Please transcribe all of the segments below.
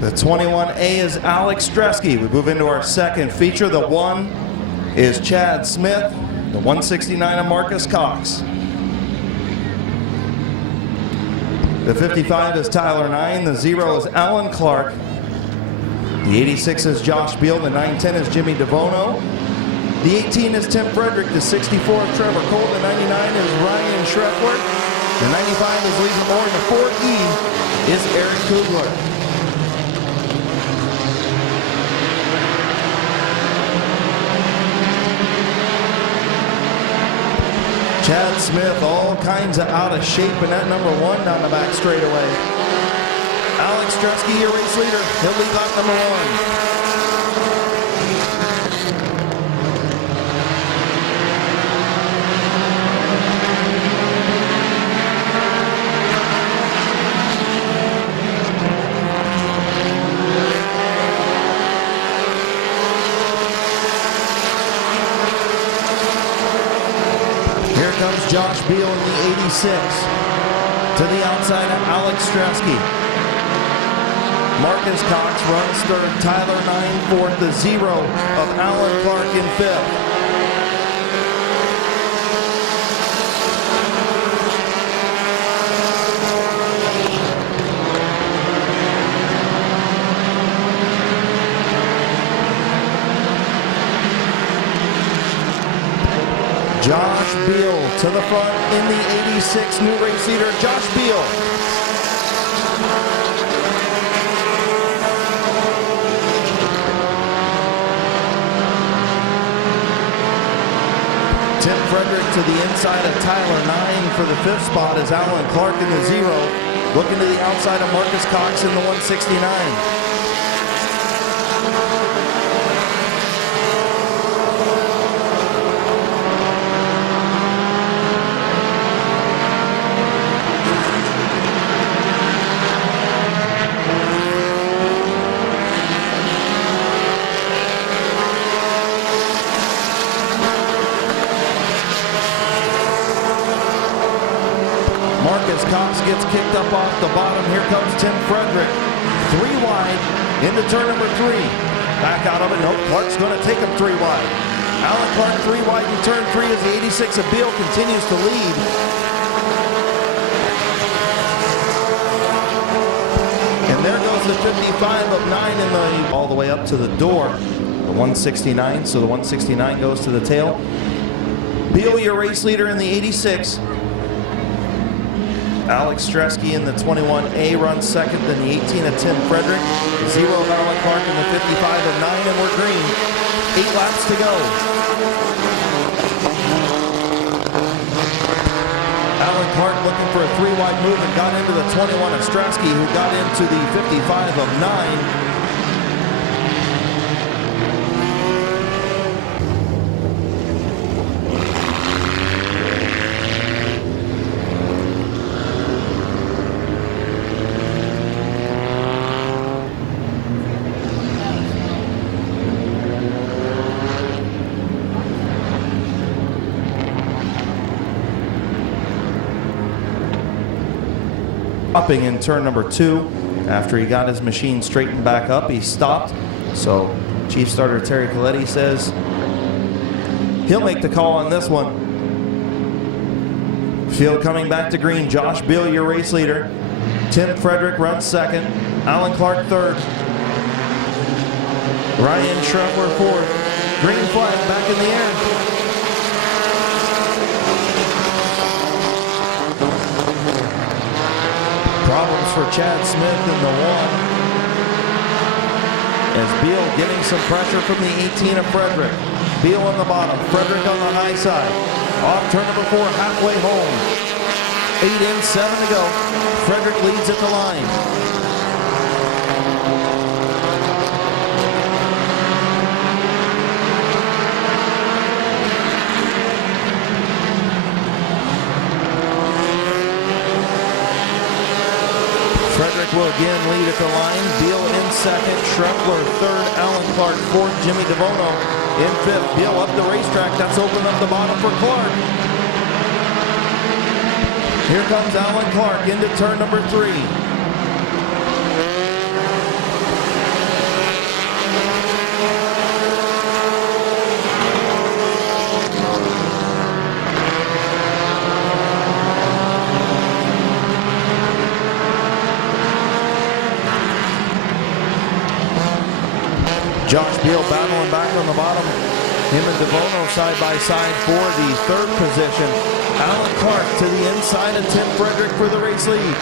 The 21A is Alex Stresky. We move into our second feature. The 1 is Chad Smith. The 169 of Marcus Cox. The 55 is Tyler 9. The 0 is Alan Clark. The 86 is Josh Beal. The 910 is Jimmy DeVono. The 18 is Tim Frederick. The 64 is Trevor Cole. The 99 is Ryan Schreckler. The 95 is Lisa Moore. And the 4E is Eric Kugler. Chad Smith, all kinds of out of shape in that number 1 down the back straightaway. Alex Stresky, your race leader. He'll lead lap number 1. Comes Josh Beal in the 86. To the outside of Alex Stresky. Marcus Cox runs third. Tyler 9 fourth. The 0 of Alan Clark in 5th. Josh Beal to the front in the 86, new race leader, Josh Beal. Tim Frederick to the inside of Tyler 9 for the 5th spot is Alan Clark in the 0. Looking to the outside of Marcus Cox in the 169. Marcus Cox gets kicked up off the bottom. Here comes Tim Frederick. 3 wide into turn number 3. Back out of it. Nope, Clark's going to take him 3 wide. Alan Clark 3 wide in turn 3 as the 86 of Beal continues to lead. And there goes the 55 of 9 in the all the way up to the door. The 169, so the 169 goes to the tail. Beal, your race leader in the 86. Alex Stresky in the 21A runs second, then the 18 of Tim Frederick, 0 of Alan Clark in the 55 of 9, and we're green. 8 laps to go. Alan Clark looking for a 3 wide move and got into the 21 of Stresky, who got into the 55 of 9. Stopping in turn number 2. After he got his machine straightened back up, he stopped. So Chief Starter Terry Coletti says he'll make the call on this one. Field coming back to green. Josh Beal, your race leader. Tim Frederick runs second. Alan Clark third. Ryan Schreckler fourth. Green flag back in the air. Problems for Chad Smith in the 1. As Beal getting some pressure from the 18 of Frederick. Beal on the bottom, Frederick on the high side. Off turn number 4, halfway home. 8 in, 7 to go. Frederick leads at the line. Frederick will again lead at the line. Beal in second, Schreckler third, Alan Clark fourth, Jimmy DeVono in 5th. Beal up the racetrack. That's opened up the bottom for Clark. Here comes Alan Clark into turn number 3. Josh Beal battling back on the bottom. Him and Devono side by side for the third position. Alan Clark to the inside of Tim Frederick for the race lead.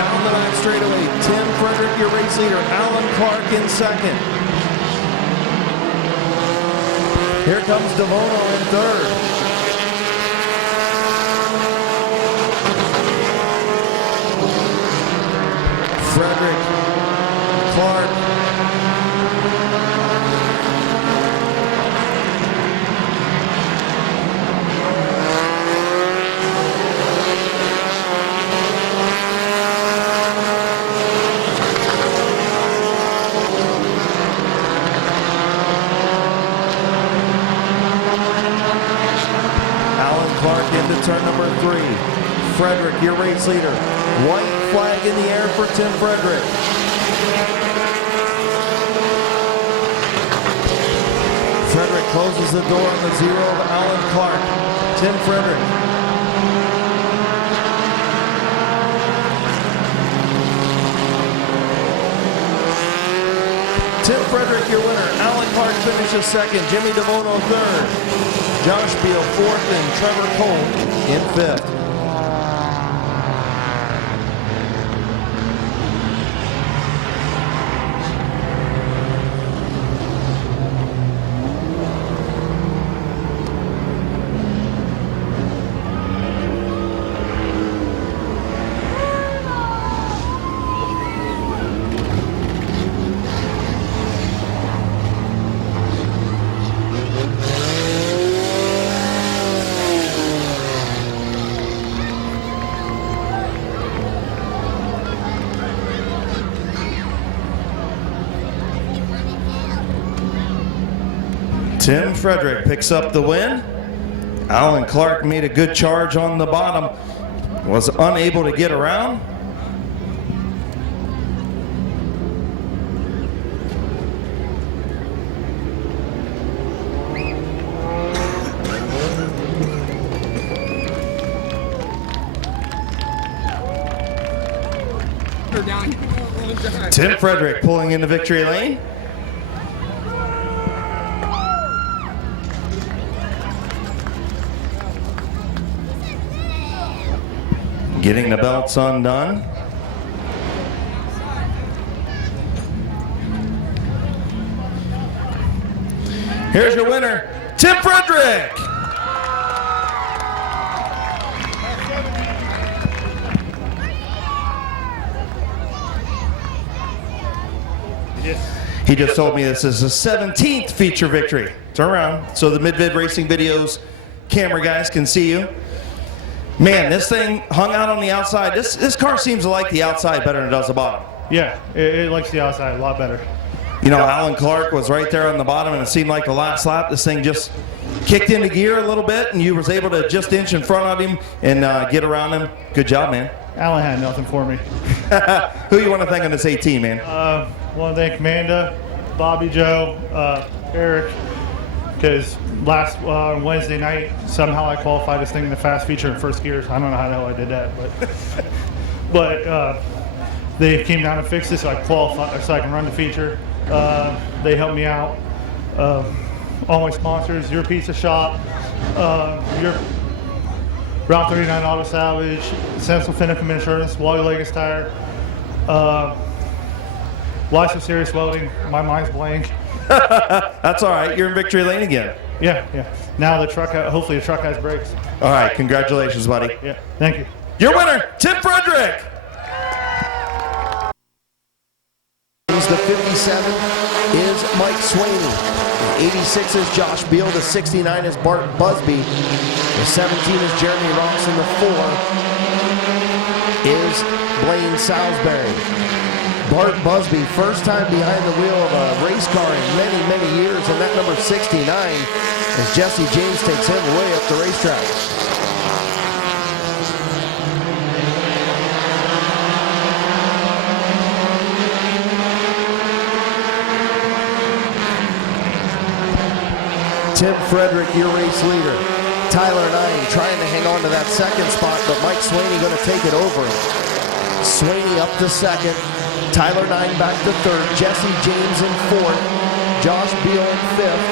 Down the back straightaway, Tim Frederick, your race leader. Alan Clark in second. Here comes Devono in third. Frederick, Clark. Clark into turn number 3. Frederick, your race leader. White flag in the air for Tim Frederick. Frederick closes the door on the 0 of Alan Clark. Tim Frederick. Tim Frederick, your winner. Alan Clark finishes second. Jimmy Devono third. Josh Beal fourth and Trevor Cole in fifth. Tim Frederick picks up the win. Alan Clark made a good charge on the bottom. Was unable to get around. Tim Frederick pulling into victory lane. Getting the belts undone. Here's your winner, Tim Frederick. He just told me this is his 17th feature victory. Turn around so the Mid-Vid Racing Videos camera guys can see you. Man, this thing hung out on the outside. This car seems to like the outside better than it does the bottom. Yeah, it likes the outside a lot better. You know, Alan Clark was right there on the bottom, and it seemed like the last lap, this thing just kicked into gear a little bit, and you was able to just inch in front of him and get around him. Good job, man. Alan had nothing for me. Who you want to thank on this 18, man? Want to thank Amanda, Bobby Joe, Eric, because last Wednesday night, somehow I qualified this thing in the fast feature in first gear. I don't know how the hell I did that, but they came down and fixed it so I qualified, so I can run the feature. They helped me out. All my sponsors, Your Pizza Shop, your Route 39 Auto Salvage, Central Finicum Insurance, Wally Leggins Tire, Life of Serious Welding. My mind's blank. That's all right. You're in victory lane again. Yeah. Now the truck, hopefully the truck has brakes. All right. Congratulations, buddy. Yeah. Thank you. Your winner, Tim Frederick. The 57 is Mike Swaney. The 86 is Josh Beal. The 69 is Bart Busby. The 17 is Jeremy Robson. The 4 is Blaine Salisbury. Bart Busby, first time behind the wheel of a race car in many, many years, and that number 69 as Jesse James takes him way up the racetrack. Tim Frederick, your race leader. Tyler 9 trying to hang on to that second spot, but Mike Swaney going to take it over him. Swaney up to second. Tyler 9 back to third. Jesse James in fourth. Josh Beal in fifth.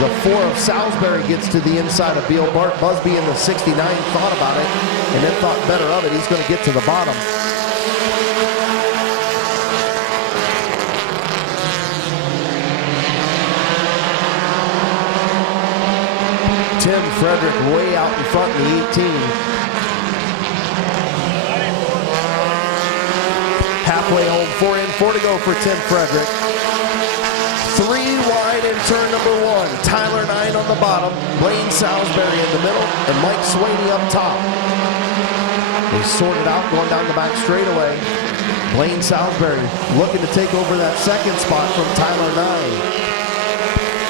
The 4 of Salisbury gets to the inside of Beal. Bart Busby in the 69 thought about it and then thought better of it. He's going to get to the bottom. Tim Frederick way out in front in the 18. Halfway home, 4 in, 4 to go for Tim Frederick. 3 wide in turn number 1. Tyler 9 on the bottom, Blaine Salisbury in the middle, and Mike Swaney up top. They sorted out going down the back straightaway. Blaine Salisbury looking to take over that second spot from Tyler 9.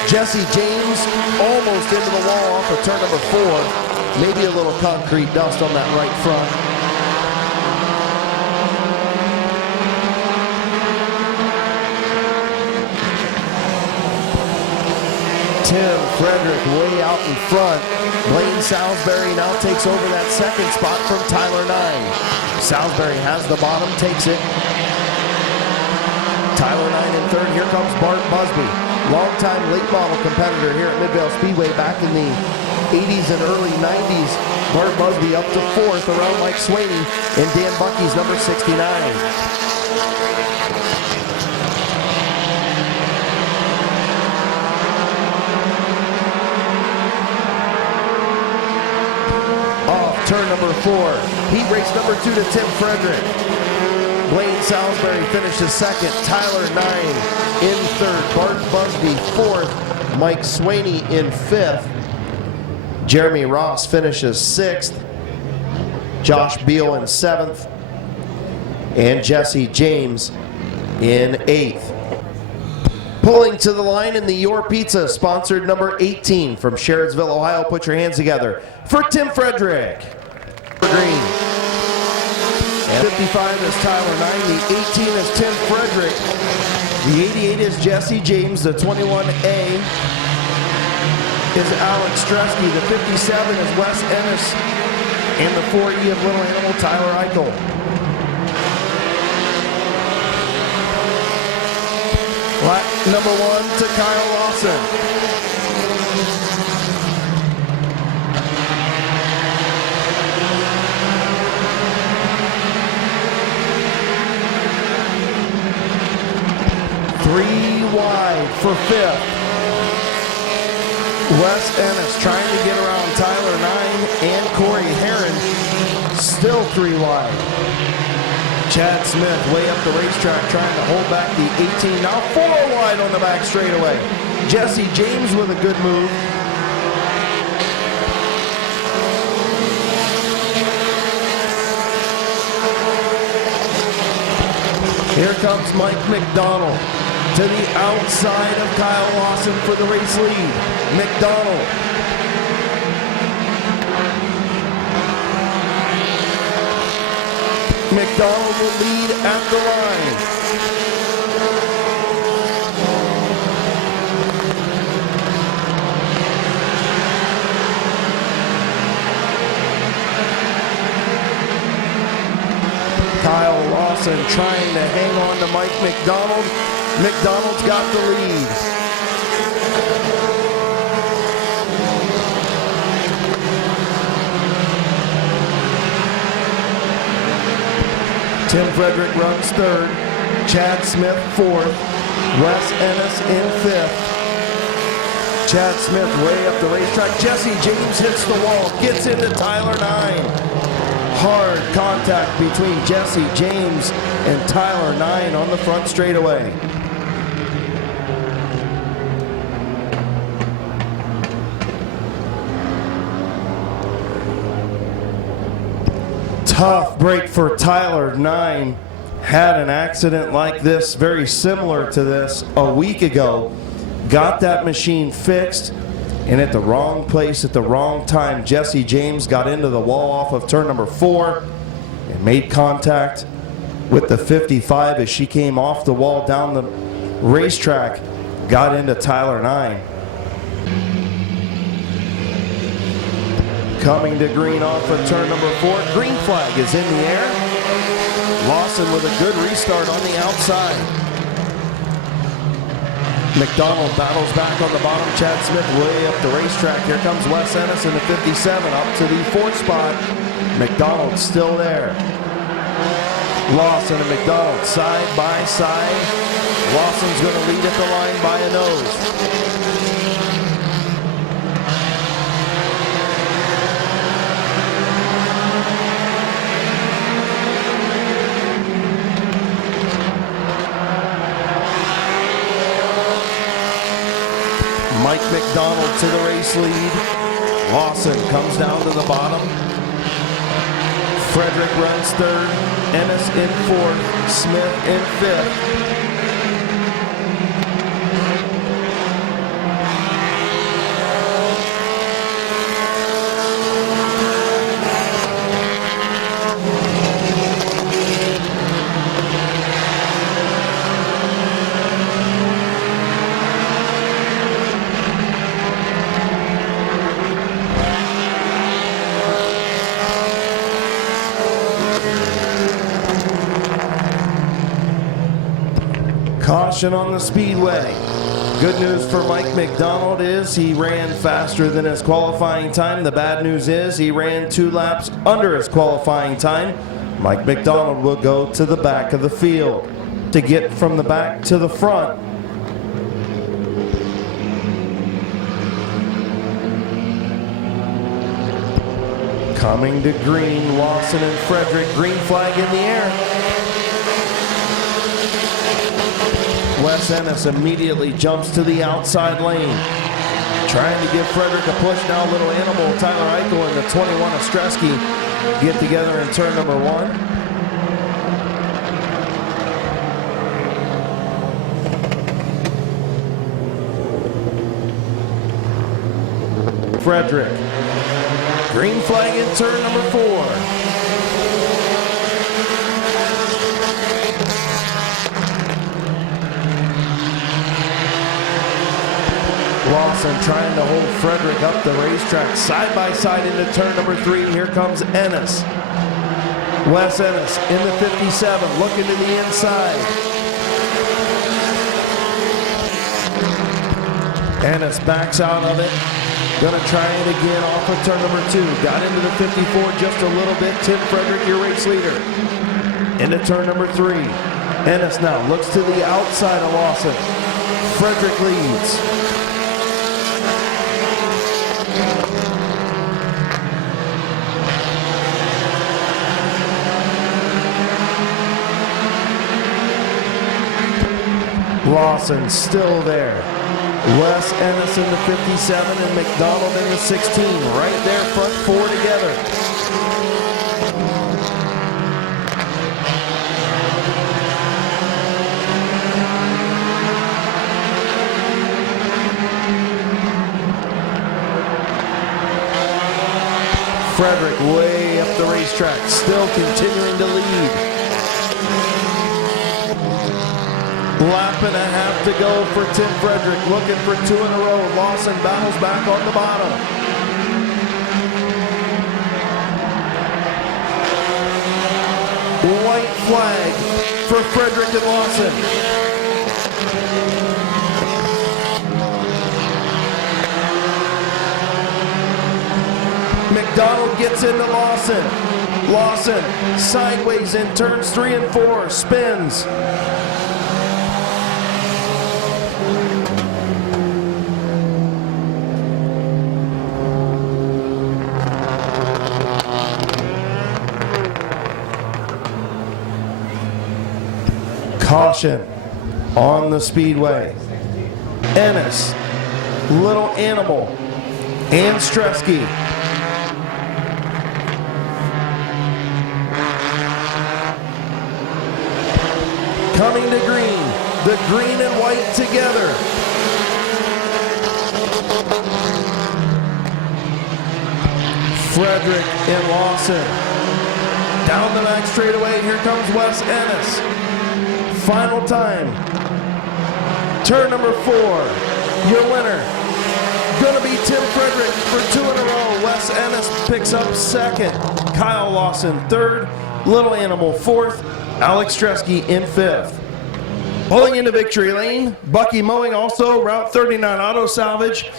Jesse James almost into the wall off of turn number 4. Maybe a little concrete dust on that right front. Tim Frederick way out in front. Blaine Salisbury now takes over that second spot from Tyler 9. Salisbury has the bottom, takes it. Tyler 9 in third. Here comes Bart Busby. Longtime late model competitor here at Midvale Speedway back in the 80s and early 90s. Bart Busby up to fourth around Mike Swaney and Dan Bucky's number 69. Turn number 4. Heat race number 2 to Tim Frederick. Blaine Salisbury finishes second. Tyler 9 in third. Bart Busby fourth. Mike Swaney in fifth. Jeremy Ross finishes sixth. Josh Beal in seventh. And Jesse James in eighth. Pulling to the line in the Your Pizza, sponsored number 18 from Sherridsville, Ohio. Put your hands together for Tim Frederick. Green. And 55 is Tyler 9. The 18 is Tim Frederick. The 88 is Jesse James. The 21A is Alex Stresky. The 57 is Wes Ennis. And the 4E of Little Animal, Tyler Eichel. Lap number 1 to Kyle Lawson. Three wide for fifth. Wes Ennis trying to get around Tyler 9 and Corey Herron. Still 3 wide. Chad Smith way up the racetrack trying to hold back the 18. Now 4 wide on the back straightaway. Jesse James with a good move. Here comes Mike McDonald to the outside of Kyle Lawson for the race lead. McDonald. McDonald will lead at the line. Kyle Lawson trying to hang on to Mike McDonald. McDonald's got the lead. Tim Frederick runs third. Chad Smith fourth. Wes Ennis in fifth. Chad Smith way up the racetrack. Jesse James hits the wall, gets into Tyler 9. Hard contact between Jesse James and Tyler 9 on the front straightaway. Tough break for Tyler 9. Had an accident like this, very similar to this, a week ago. Got that machine fixed, and at the wrong place at the wrong time, Jesse James got into the wall off of turn number 4 and made contact with the 55 as she came off the wall down the racetrack, got into Tyler 9. Coming to green off of turn number 4. Green flag is in the air. Lawson with a good restart on the outside. McDonald battles back on the bottom. Chad Smith way up the racetrack. Here comes Wes Ennis in the 57 up to the 4th spot. McDonald still there. Lawson and McDonald side by side. Lawson's going to lead at the line by a nose. Mike McDonald to the race lead. Lawson comes down to the bottom. Frederick runs 3rd. Ennis in 4th. Smith in 5th. Caution on the speedway. Good news for Mike McDonald is he ran faster than his qualifying time. The bad news is he ran 2 laps under his qualifying time. Mike McDonald will go to the back of the field. To get from the back to the front, coming to green, Lawson and Frederick, green flag in the air. Wes Ennis immediately jumps to the outside lane. Trying to give Frederick a push now. Little animal, Tyler Eichel and the 21 Ostreski get together in turn number 1. Frederick. Green flag in turn number 4. Lawson trying to hold Frederick up the racetrack side by side into turn number 3. Here comes Ennis. Wes Ennis in the 57 looking to the inside. Ennis backs out of it. Gonna try it again off of turn number 2. Got into the 54 just a little bit. Tim Frederick, your race leader. Into turn number 3. Ennis now looks to the outside of Lawson. Frederick leads. Lawson still there. Wes Ennis in the 57 and McDonald in the 16. Right there, front 4 together. Frederick way up the racetrack, still continuing to lead. Lap and a half to go for Tim Frederick, looking for 2 in a row. Lawson battles back on the bottom. White flag for Frederick and Lawson. McDonald gets into Lawson. Lawson sideways in turns 3 and 4, spins. Caution on the speedway. Ennis, Little Animal, and Streski. Coming to green, the green and white together. Frederick and Lawson. Down the back straightaway, here comes Wes Ennis. Final time. Turn number 4. Your winner. Gonna be Tim Frederick for 2 in a row. Wes Ennis picks up 2nd. Kyle Lawson 3rd. Little Animal 4th, Alex Tresky in 5th. Pulling into victory lane, Bucky Mowing also, Route 39 Auto Salvage,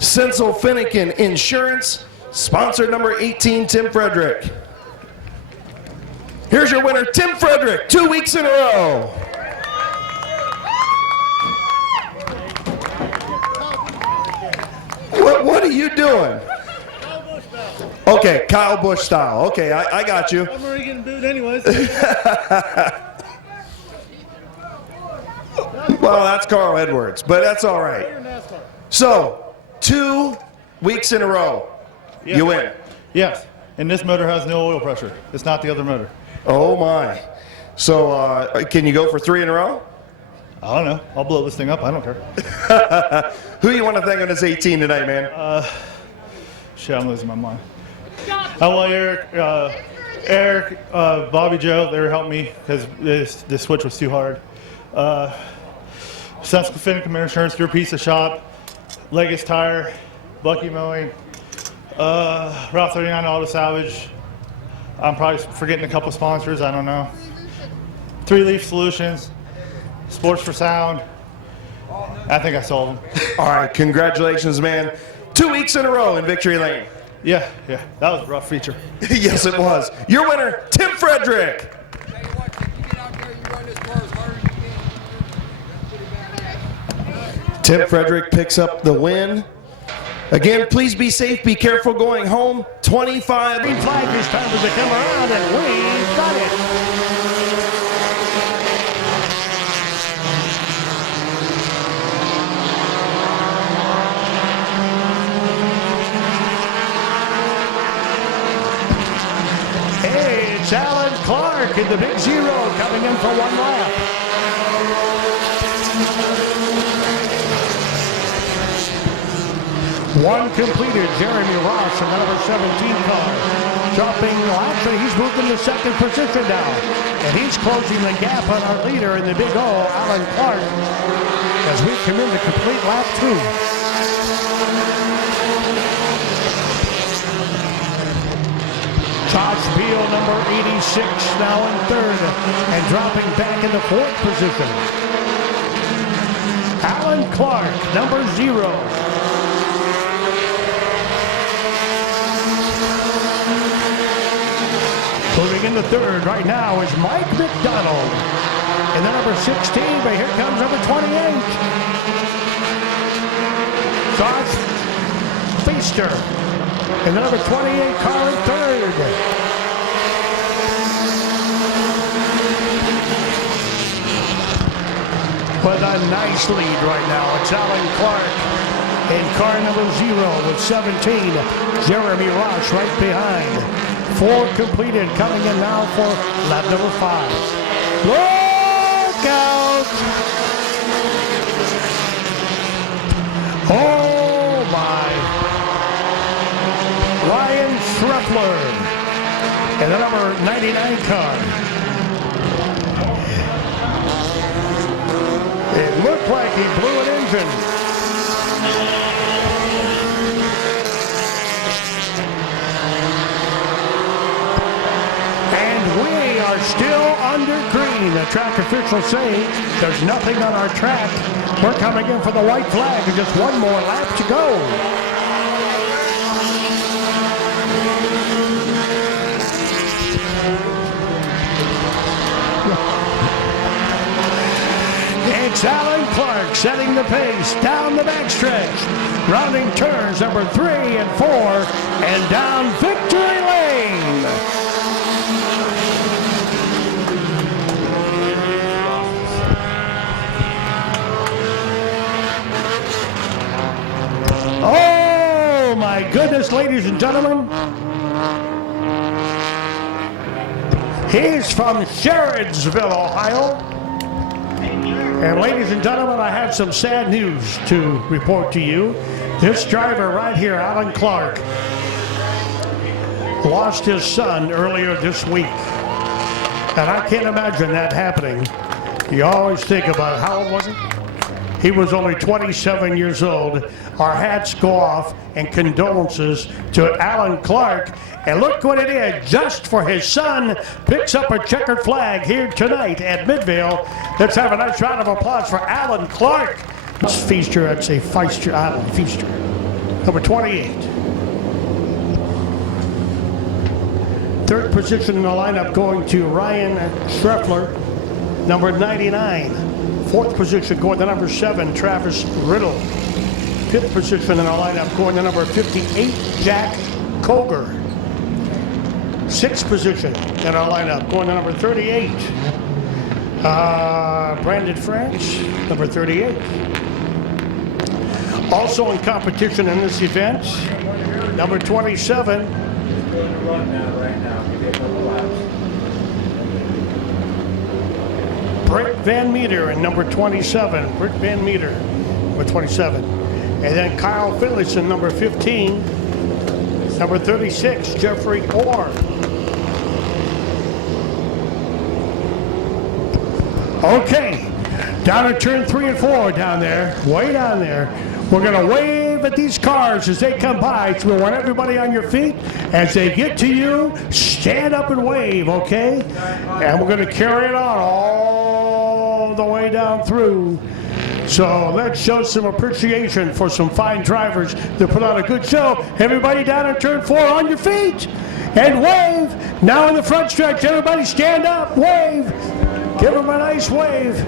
Sensel Finnegan Insurance, sponsor number 18, Tim Frederick. Here's your winner, Tim Frederick, 2 weeks in a row. What are you doing? Okay, Kyle Busch style. Okay, I got you. I'm already getting booed anyways. Well, that's Carl Edwards, but that's all right. So, 2 weeks in a row, Yeah. you win. Yes, and this motor has no oil pressure. It's not the other motor. Oh my. So, can you go for 3 in a row? I don't know. I'll blow this thing up. I don't care. Who you want to thank on this 18 tonight, man? Shit, I'm losing my mind. I want Eric, Bobby Joe. They were helping me because this switch was too hard. Sensel Finnegan Insurance, your piece of shop. Legacy Tire, Bucky Mowing, Route 39 Auto Salvage. I'm probably forgetting a couple sponsors. I don't know. 3 Leaf Solutions, Sports for Sound. I think I sold them. All right, congratulations, man. 2 weeks in a row in victory lane. Yeah, that was a rough feature. Yes, it was. Your winner, Tim Frederick. Tell you what, if you get out there, you run this car as hard as you can. Tim Frederick picks up the win. Again, please be safe, be careful going home. 25. Green flag is time to come around, and we've got it. Hey, it's Alan Clark in the big 0 coming in for 1 lap. One completed, Jeremy Ross in the number 17 car. Dropping laps, and he's moved into 2nd position now. And he's closing the gap on our leader in the big O, Alan Clark, as we come in to complete lap 2. Josh Beal, number 86, now in 3rd, and dropping back into 4th position. Alan Clark, number 0. Moving into 3rd right now is Mike McDonald. And the number 16, but here comes number 28. Josh Feaster. And the number 28 car in 3rd. With a nice lead right now, it's Alan Clark. In car number 0 with 17, Jeremy Ross right behind. 4 completed, coming in now for lap number 5. Look out! Oh my! Ryan Threffler in the number 99 car. It looked like he blew an engine. Still under green. The track officials say there's nothing on our track. We're coming in for the white flag and just 1 more lap to go. It's Alan Clark setting the pace down the backstretch. Rounding turns number 3 and 4 and down victory lane. Oh my goodness, ladies and gentlemen. He's from Sherrodsville, Ohio. And ladies and gentlemen, I have some sad news to report to you. This driver right here, Alan Clark, lost his son earlier this week. And I can't imagine that happening. You always think about, how old was he? He was only 27 years old. Our hats go off and condolences to Alan Clark. And look what it is, just for his son, picks up a checkered flag here tonight at Midvale. Let's have a nice round of applause for Alan Clark. Feaster, I'd say Feister, Alan Feaster, number 28. Third position in the lineup going to Ryan Schreffler, number 99. Fourth position going to number 7, Travis Riddle. Fifth position in our lineup going to number 58, Jack Koger. Sixth position in our lineup going to number 38, Brandon France, number 38. Also in competition in this event, number 27, Britt Van Meter, and number 27, Britt Van Meter, number 27. And then Kyle Finlayson, number 15, number 36, Jeffrey Orr. Okay, down to turn 3 and 4 down there, way down there. We're going to wave at these cars as they come by. So we want everybody on your feet. As they get to you, stand up and wave, okay? And we're going to carry it on all the way down through. So let's show some appreciation for some fine drivers that put on a good show. Everybody down in turn 4 on your feet and wave. Now in the front stretch, everybody stand up, wave. Give them a nice wave.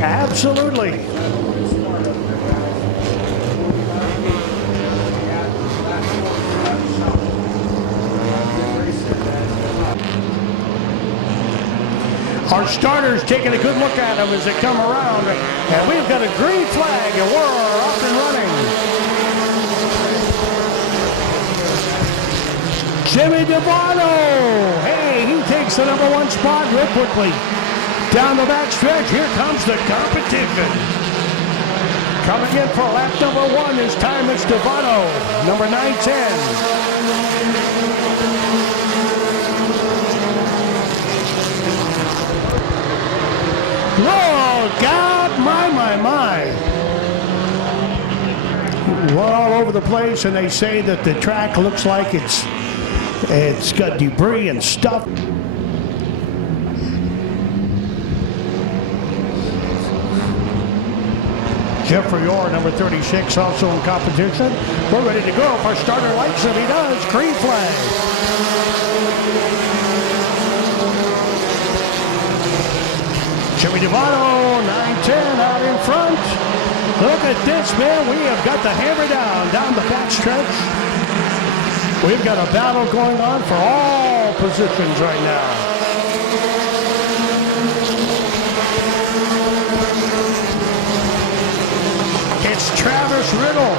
Absolutely. Our starters taking a good look at them as they come around. And we've got a green flag and we're off and running. Jimmy Devano. Hey, he takes the number 1 spot real quickly. Down the back stretch, here comes the competition. Coming in for lap number 1 this time, it's Devano, number 910. Whoa, God, my. Run all over the place, and they say that the track looks like it's got debris and stuff. Jeffrey Orr, number 36, also in competition. We're ready to go if our starter likes it. He does. Green flag. Jimmy Devano, 910 out in front. Look at this, man. We have got the hammer down the back stretch. We've got a battle going on for all positions right now. It's Travis Riddle.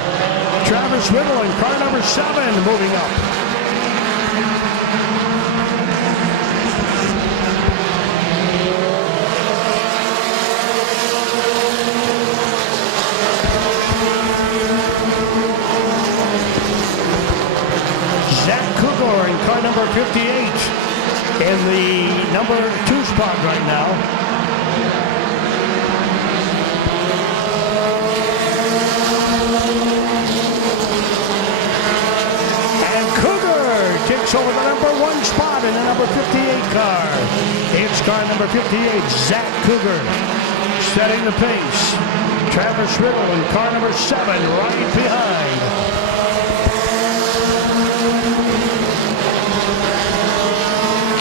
Travis Riddle in car number 7 moving up. In car number 58 in the number 2 spot right now. And Cougar takes over the number 1 spot in the number 58 car. It's car number 58, Zach Cougar, setting the pace. Travis Riddle in car number 7 right behind.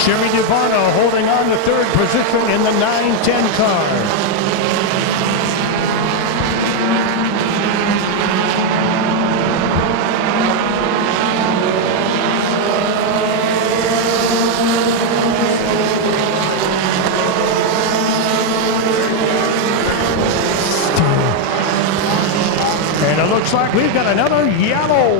Jimmy Devano holding on to 3rd position in the 910 car. And it looks like we've got another yellow.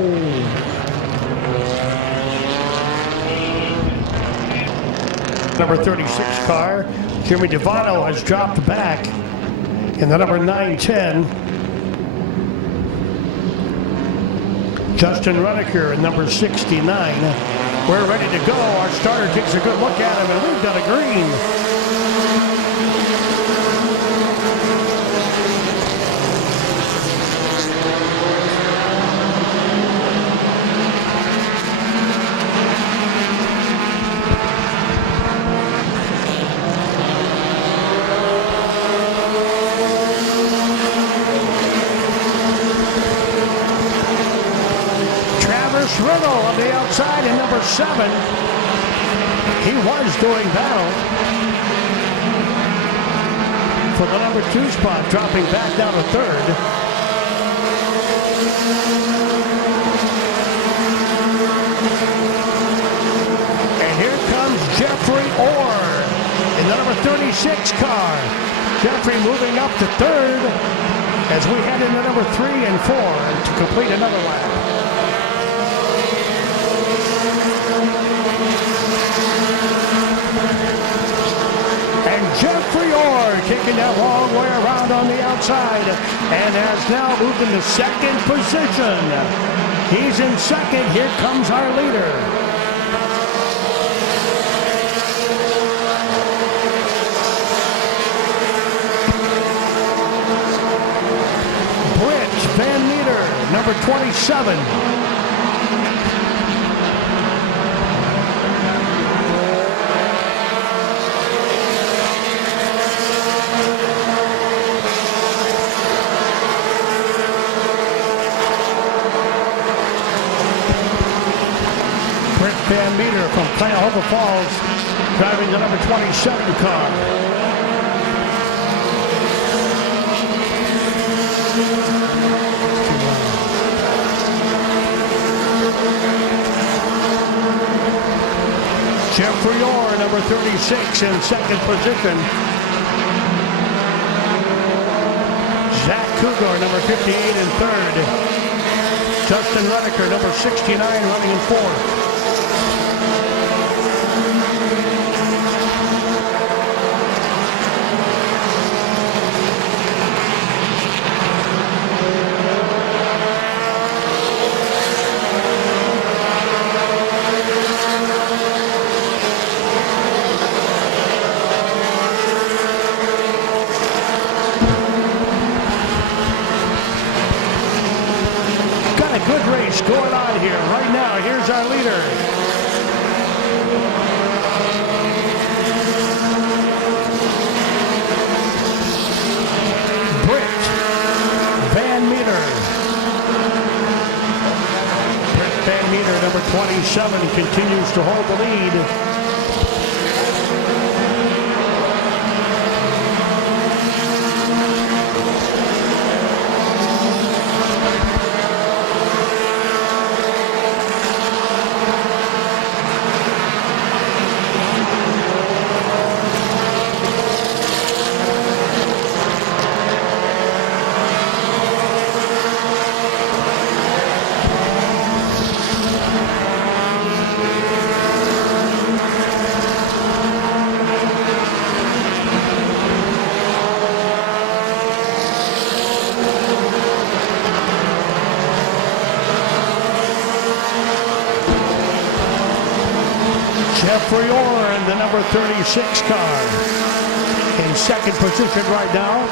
Number 36 car. Jimmy Devano has dropped back in the number 910. Justin Rudiker in number 69. We're ready to go. Our starter takes a good look at him, and we've got a green. number 7. He was doing battle for the number 2 spot, dropping back down to 3rd. And here comes Jeffrey Orr in the number 36 car. Jeffrey moving up to 3rd as we head into number 3 and 4 to complete another lap. And Jeffrey Orr kicking that long way around on the outside and has now moved into 2nd position. He's in 2nd. Here comes our leader. Van Meter, number 27. Britt Van Meter from Cuyahoga Falls, driving the number 27 car. Jeffrey Orr, number 36, in 2nd position. Zach Cougar, number 58, in 3rd. Justin Redeker, number 69, running in 4th. Good race going on here right now. Here's our leader. Britt Van Meter. Britt Van Meter, number 27, continues to hold the lead. Jeffrey Orr in the number 36 car in 2nd position right now.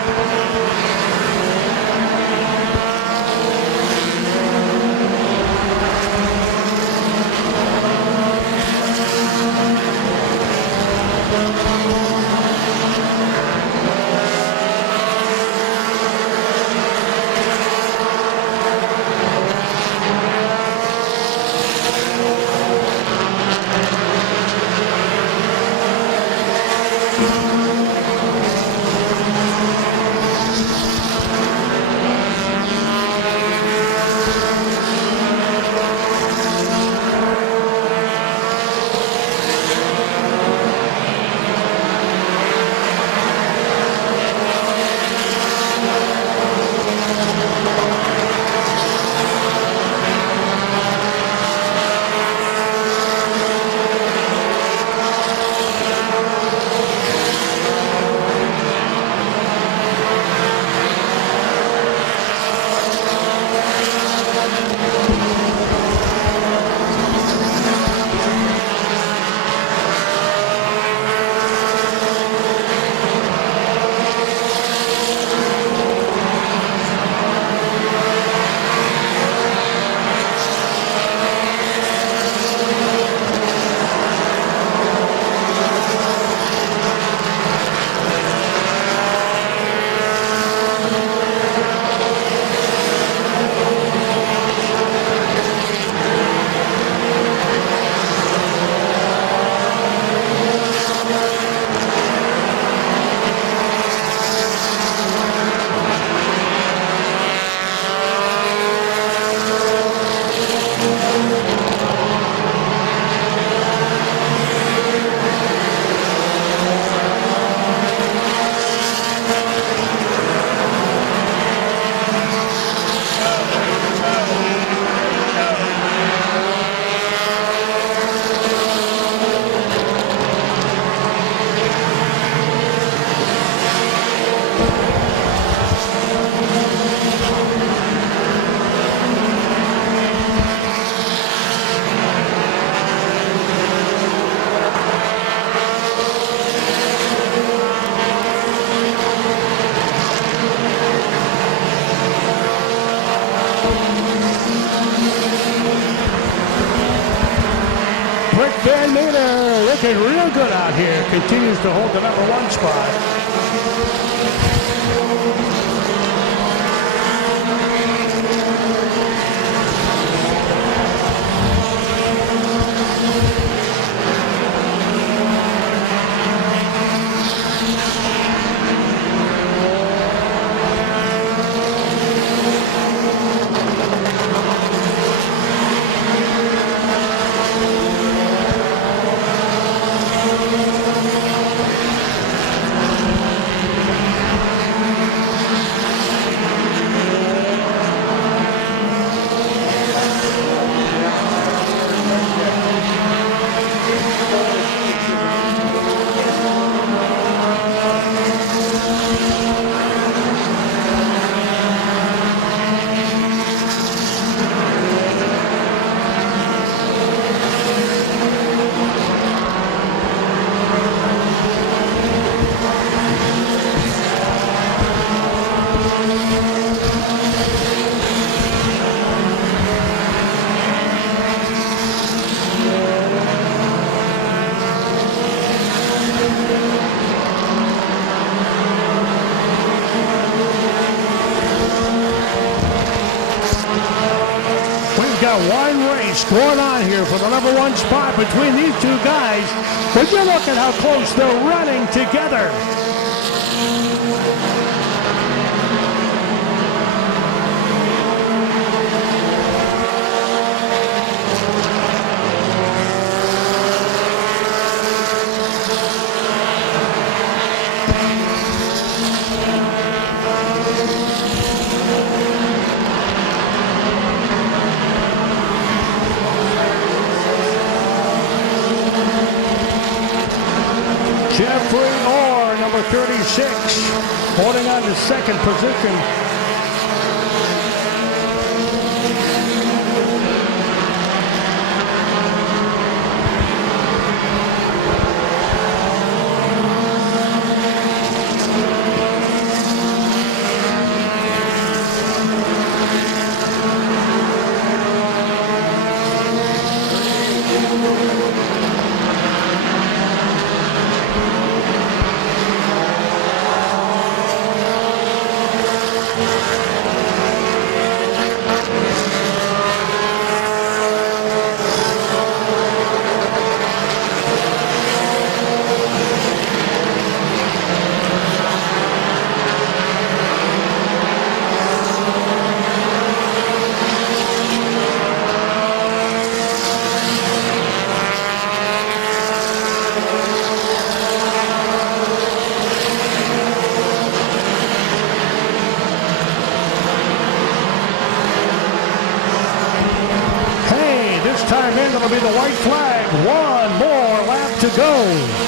looking real good out here. Continues to hold the number 1 spot. Got one race going on here for the number 1 spot between these two guys. Would you look at how close they're running together? Number 36, holding on to second position. Time in, it'll be the white flag. One more lap to go.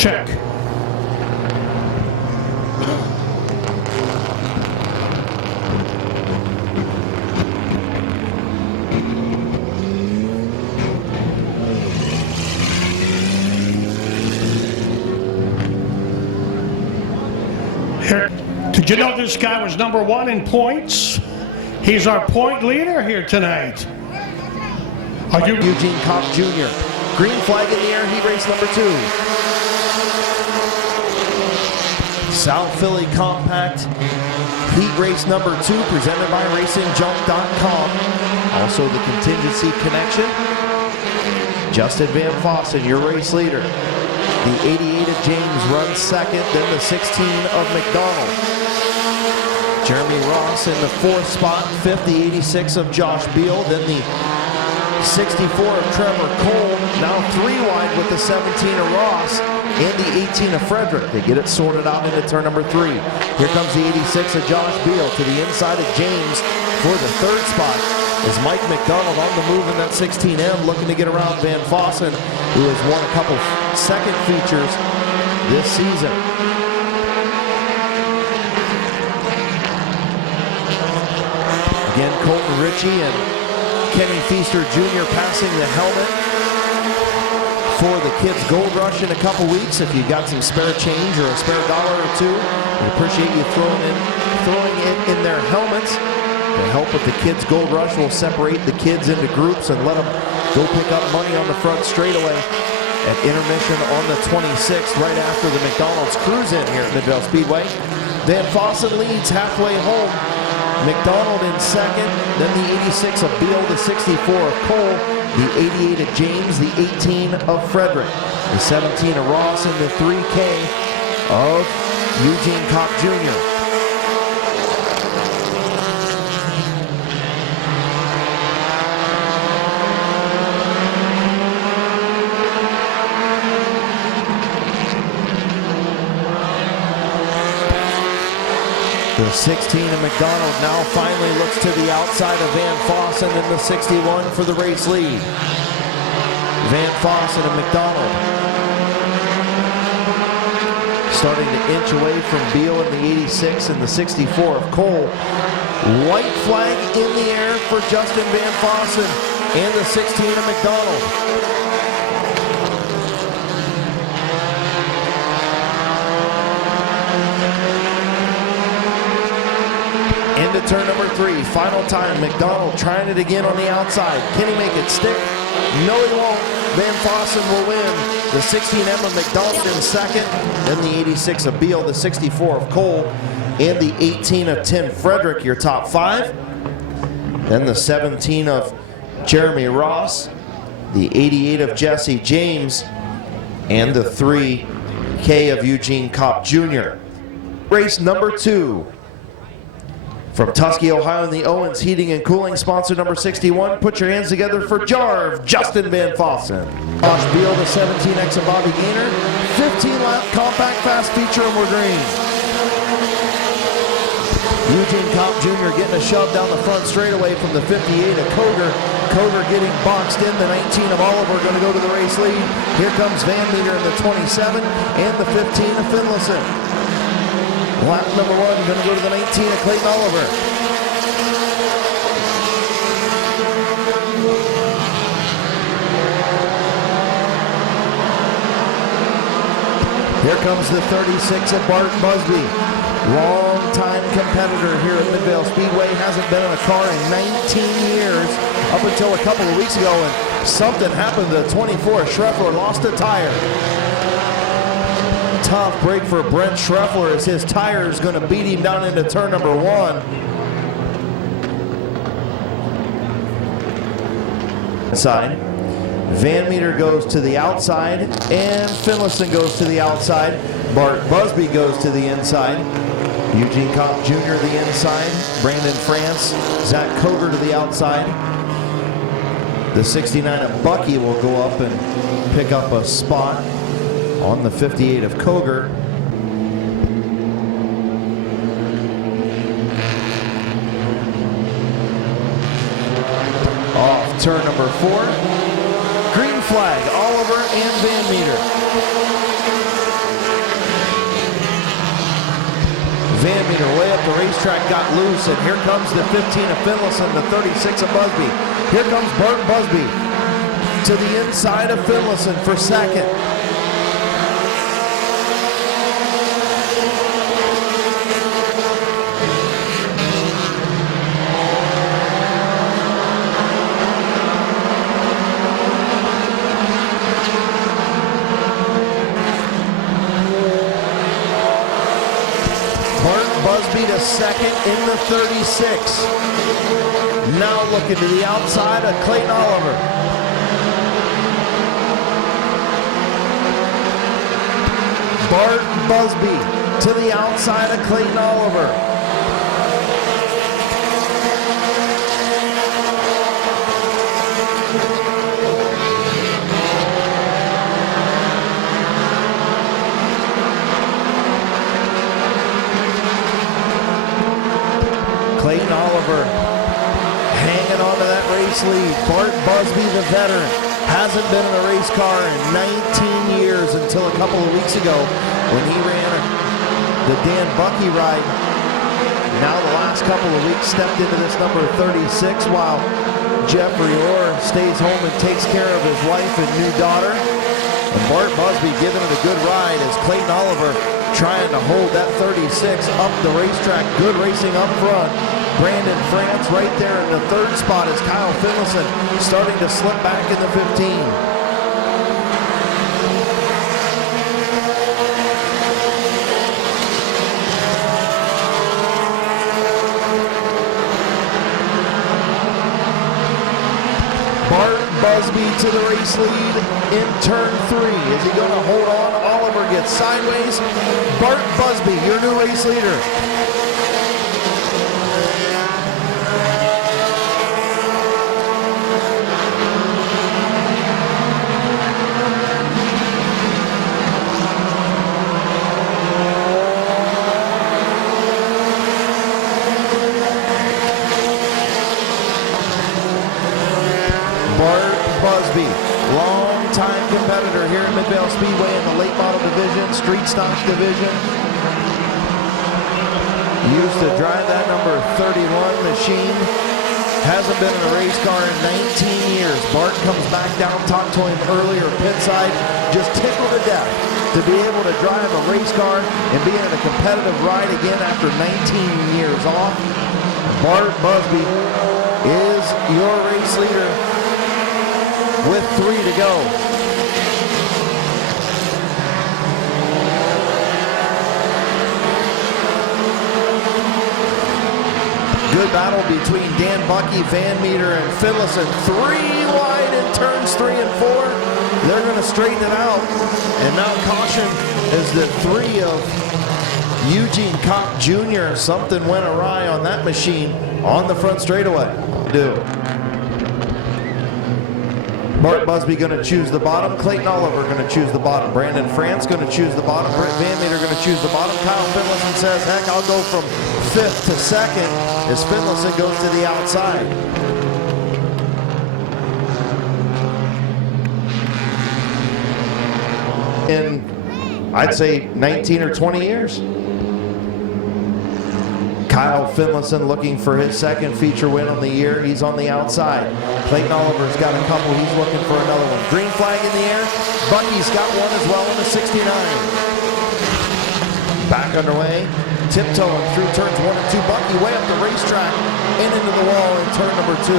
Check. Here. Did you know this guy was number 1 in points? He's our point leader here tonight. Are you Eugene Kopp Jr. Green flag in the air, heat race number 2. South Philly Compact, heat race number 2, presented by RacingJunk.com. Also the Contingency Connection. Justin Van Fossen, your race leader. The 88 of James runs second, then the 16 of McDonald. Jeremy Ross in the 4th spot, 5th, the 86 of Josh Beal, then the 64 of Trevor Cole, now 3 wide with the 17 of Ross and the 18 of Frederick. They get it sorted out into turn number 3. Here comes the 86 of Josh Beal to the inside of James for the 3rd spot. Is Mike McDonald on the move in that 16M, looking to get around Van Fossen, who has won a couple second features this season. Again, Colton Ritchie and Kenny Feaster Jr. passing the helmet for the kids' Gold Rush in a couple weeks. If you got some spare change or a spare dollar or two, we appreciate you throwing it in their helmets. To help with the kids' Gold Rush, we'll separate the kids into groups and let them go pick up money on the front straightaway at intermission on the 26th, right after the McDonald's cruise in here at Midvale Speedway. Van Fossen leads halfway home. McDonald in second, then the 86 of Beal, the 64 of Cole, the 88 of James, the 18 of Frederick, the 17 of Ross, and the 3K of Eugene Kopp Jr. The 16 of McDonald now finally looks to the outside of Van Fossen in the 61 for the race lead. Van Fossen and McDonald starting to inch away from Beal in the 86 and the 64 of Cole. White flag in the air for Justin Van Fossen and the 16 of McDonald. Into turn number 3, final time. McDonald trying it again on the outside. Can he make it stick? No, he won't. Van Fossen will win. The 16M of McDonald in second. Then the 86 of Beal, the 64 of Cole, and the 18 of Tim Frederick, your top 5. Then the 17 of Jeremy Ross, the 88 of Jesse James, and the 3K of Eugene Kopp Jr. Race number 2. From Tuskegee, Ohio, in the Owens Heating and Cooling, sponsor number 61. Put your hands together for Jarv, Justin Van Fossen. Josh Beal, the 17X of Bobby Gaynor. 15-lap compact fast feature, and we're green. Eugene Kopp Jr. getting a shove down the front straightaway from the 58 of Koger. Koger getting boxed in. The 19 of Oliver going to go to the race lead. Here comes Van Meter in the 27 and the 15 of Finlayson. Lap number 1 going to go to the 19 of Clayton Oliver. Here comes the 36 of Bart Busby. Long-time competitor here at Midvale Speedway. Hasn't been in a car in 19 years up until a couple of weeks ago, and something happened to the 24. Schreffler lost a tire. Tough break for Brent Schreffler as his tire is going to beat him down into turn number 1. Side. Van Meter goes to the outside, and Finlayson goes to the outside. Bart Busby goes to the inside. Eugene Kopp Jr. the inside. Brandon France. Zach Koger to the outside. The 69 of Bucky will go up and pick up a spot on the 58 of Koger. Off turn number 4. Green flag, Oliver and Van Meter. Van Meter way up the racetrack got loose, and here comes the 15 of Finlayson, the 36 of Busby. Here comes Bart Busby to the inside of Finlayson for second. Busby to second in the 36. Now looking to the outside of Clayton Oliver. Bart Busby to the outside of Clayton Oliver. race lead. Bart Busby, the veteran, hasn't been in a race car in 19 years until a couple of weeks ago when he ran the Dan Bucky ride. Now the last couple of weeks stepped into this number 36 while Jeffrey Orr stays home and takes care of his wife and new daughter. And Bart Busby giving it a good ride as Clayton Oliver trying to hold that 36 up the racetrack. Good racing up front. Brandon France right there in the third spot as Kyle Finlayson starting to slip back in the 15. Busby to the race lead in turn 3. Is he going to hold on? Oliver gets sideways. Bart Busby, your new race leader. Busby, long-time competitor here at Midvale Speedway in the late model division, street stock division. Used to drive that number 31 machine. Hasn't been in a race car in 19 years. Bart comes back down, talked to him earlier pit side, just tickled to death to be able to drive a race car and be in a competitive ride again after 19 years off. Bart Busby is your race leader with 3 to go. Good battle between Dan Bucky, Van Meter, and Finlayson. 3 wide in turns 3 and 4. They're going to straighten it out. And now caution is the 3 of Eugene Kopp Jr. Something went awry on that machine on the front straightaway. Bart Busby going to choose the bottom. Clayton Oliver going to choose the bottom. Brandon France going to choose the bottom. Brett Van Meter going to choose the bottom. Kyle Finlayson says, heck, I'll go from 5th to 2nd as Finlayson goes to the outside. In, I'd say, 19 or 20 years. Kyle Finlayson looking for his 2nd feature win on the year. He's on the outside. Clayton Oliver's got a couple. He's looking for another one. Green flag in the air. Bucky's got one as well in the 69. Back underway. Tiptoeing through turns 1 and 2. Bucky way up the racetrack and into the wall in turn number 2.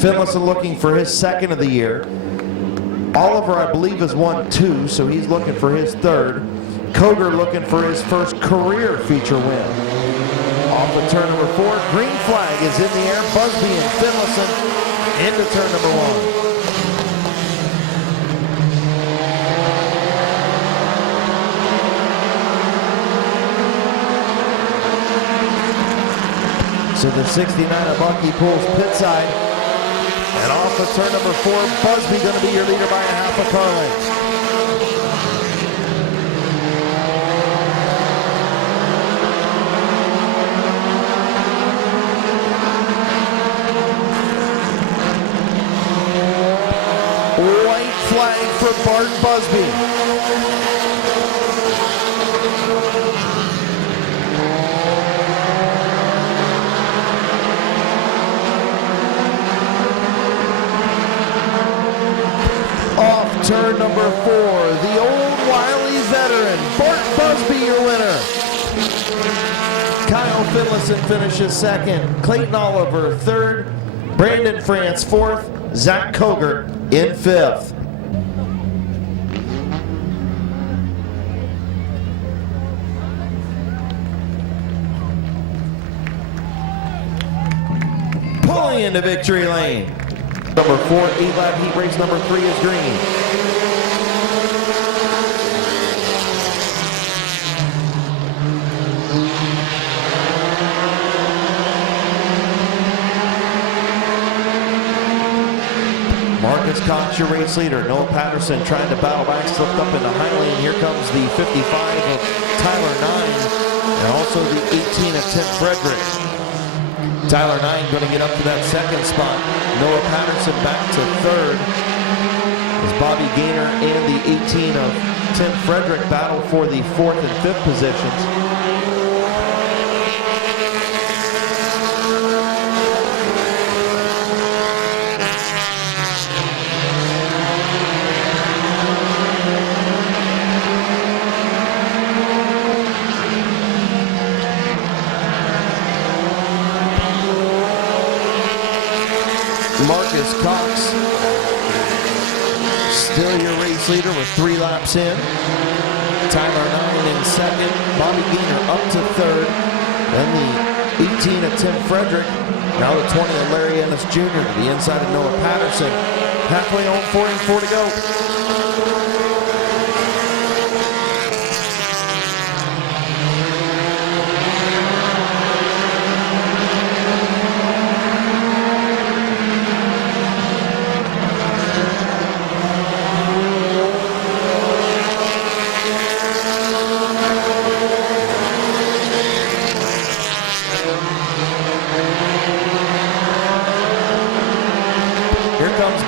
Finlayson looking for his 2nd of the year. Oliver, I believe, has won 2, so he's looking for his 3rd. Koger looking for his 1st career feature win. Off of turn number 4, green flag is in the air. Busby and Finlayson into turn number 1. So the 69 of Bucky pulls pit side. And off of turn number 4, Busby going to be your leader by a half a car length. White flag for Bart Busby. Turn number 4, the old wily veteran, Bart Busby, your winner. Kyle Finlayson finishes 2nd, Clayton Oliver 3rd, Brandon France 4th, Zach Koger in 5th. Pulling into victory lane. Number 4, 8-lap heat race. Number 3 is green. Marcus Cox, your race leader. Noah Patterson trying to battle back, slipped up into high lane. Here comes the 55 of Tyler 9 and also the 18 of Tim Frederick. Tyler 9 going to get up to that second spot. Noah Patterson back to third as Bobby Gaynor and the 18 of Tim Frederick battle for the fourth and fifth positions. Marcus Cox, still your race leader with 3 laps in. Tyler 9 in second. Bobby Gaynor up to third. Then the 18 of Tim Frederick. Now the 20 of Larry Ennis Jr. to the inside of Noah Patterson. Halfway home, 4 and 4 to go.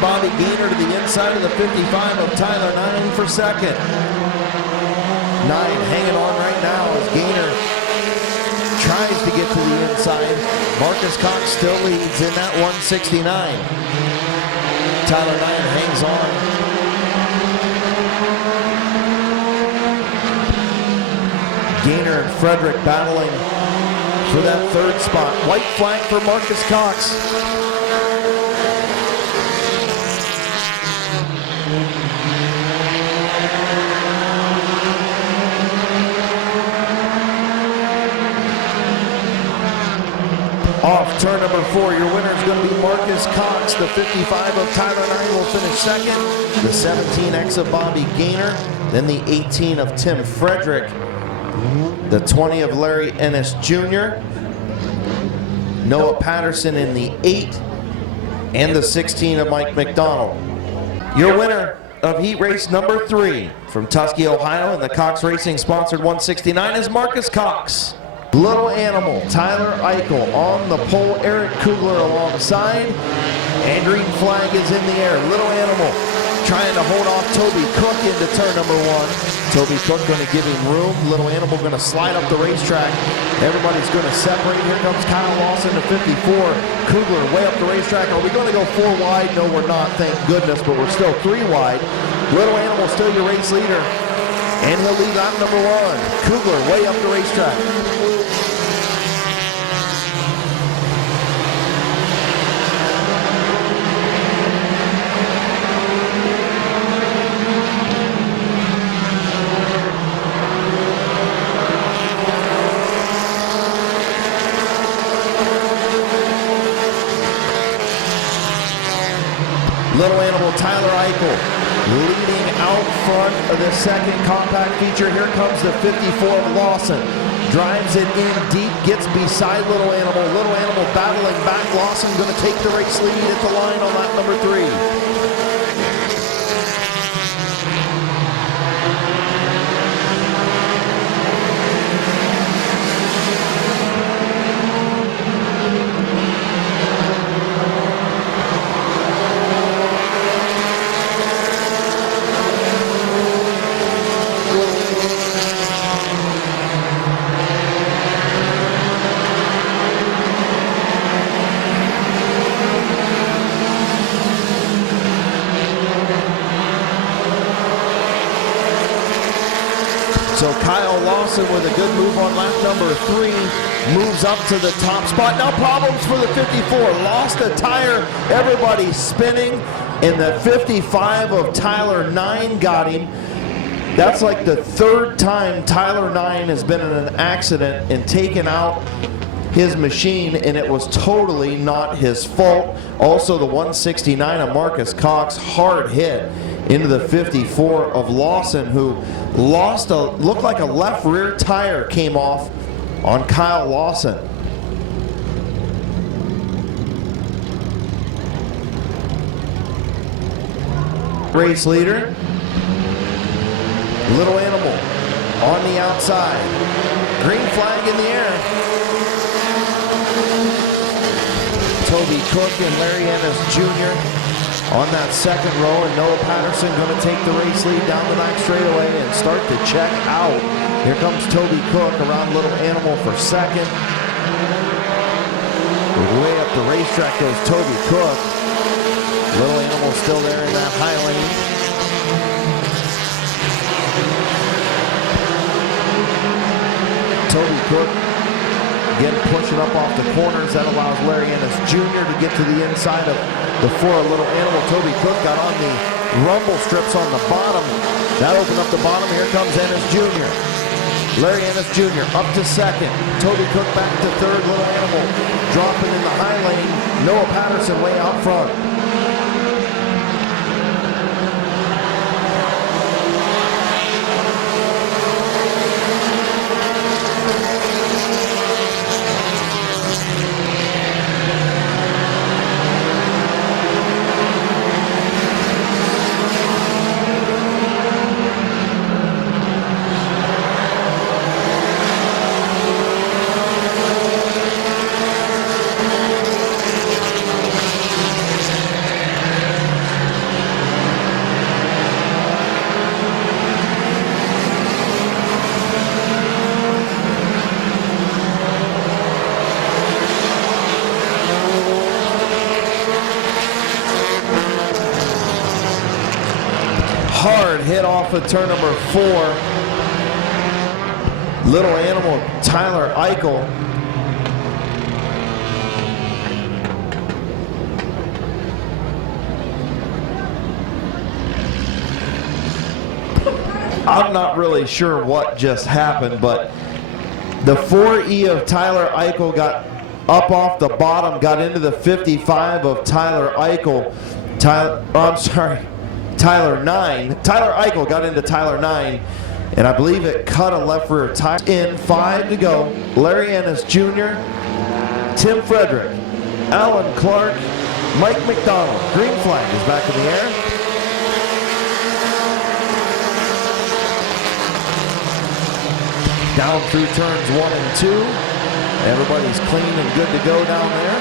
Bobby Gaynor to the inside of the 55 of Tyler 9 for second. 9 hanging on right now as Gaynor tries to get to the inside. Marcus Cox still leads in that 169. Tyler 9 hangs on. Gaynor and Frederick battling for that third spot. White flag for Marcus Cox. Off turn number 4, your winner is going to be Marcus Cox. The 55 of Tyler 9 will finish second. The 17X of Bobby Gaynor. Then the 18 of Tim Frederick. The 20 of Larry Ennis Jr. Noah Patterson in the 8. And the 16 of Mike McDonald. Your winner of heat race number 3 from Tuskegee, Ohio, and the Cox Racing sponsored 169 is Marcus Cox. Little Animal, Tyler Eichel on the pole, Eric Kugler alongside, and green flag is in the air. Little Animal trying to hold off Toby Cook into turn number 1. Toby Cook going to give him room. Little Animal going to slide up the racetrack. Everybody's going to separate. Here comes Kyle Lawson to 54. Kugler way up the racetrack. Are we going to go 4 wide? No, we're not, thank goodness, but we're still 3 wide. Little Animal still your race leader, and he'll lead lap number 1. Kugler way up the racetrack. Little Animal, Tyler Eichel leading out front of the second compact feature. Here comes the 54 of Lawson. Drives it in deep, gets beside Little Animal. Little Animal battling back. Lawson going to take the race lead at the line on lap number 3. So Kyle Lawson with a good move on lap number 3, moves up to the top spot. Now problems for the 54, lost a tire, everybody's spinning, and the 55 of Tyler 9 got him. That's like the 3rd time Tyler 9 has been in an accident and taken out his machine, and it was totally not his fault. Also the 169 of Marcus Cox, hard hit into the 54 of Lawson, who lost looked like a left rear tire came off on Kyle Lawson. race leader. Little Animal on the outside. Green flag in the air. Toby Cook and Larry Ennis Jr. on that second row, and Noah Patterson going to take the race lead down the back straightaway and start to check out. Here comes Toby Cook around Little Animal for second. Way up the racetrack goes Toby Cook. Little Animal still there in that high lane. Toby Cook again pushing up off the corners. That allows Larry Ennis Jr. to get to the inside of the four of Little Animal. Toby Cook got on the rumble strips on the bottom. That opened up the bottom. Here comes Ennis Jr. Larry Ennis Jr. up to second. Toby Cook back to third. Little Animal dropping in the high lane. Noah Patterson way out front. Hard hit off of turn number 4. Little Animal, Tyler Eichel. I'm not really sure what just happened, but the 4E of Tyler Eichel got up off the bottom, got into the 55 of Tyler Eichel. Tyler 9. Tyler Eichel got into Tyler 9, and I believe it cut a left rear tire. In 5 to go. Larry Ennis Jr., Tim Frederick, Alan Clark, Mike McDonald. Green flag is back in the air. Down through turns 1 and 2. Everybody's clean and good to go down there.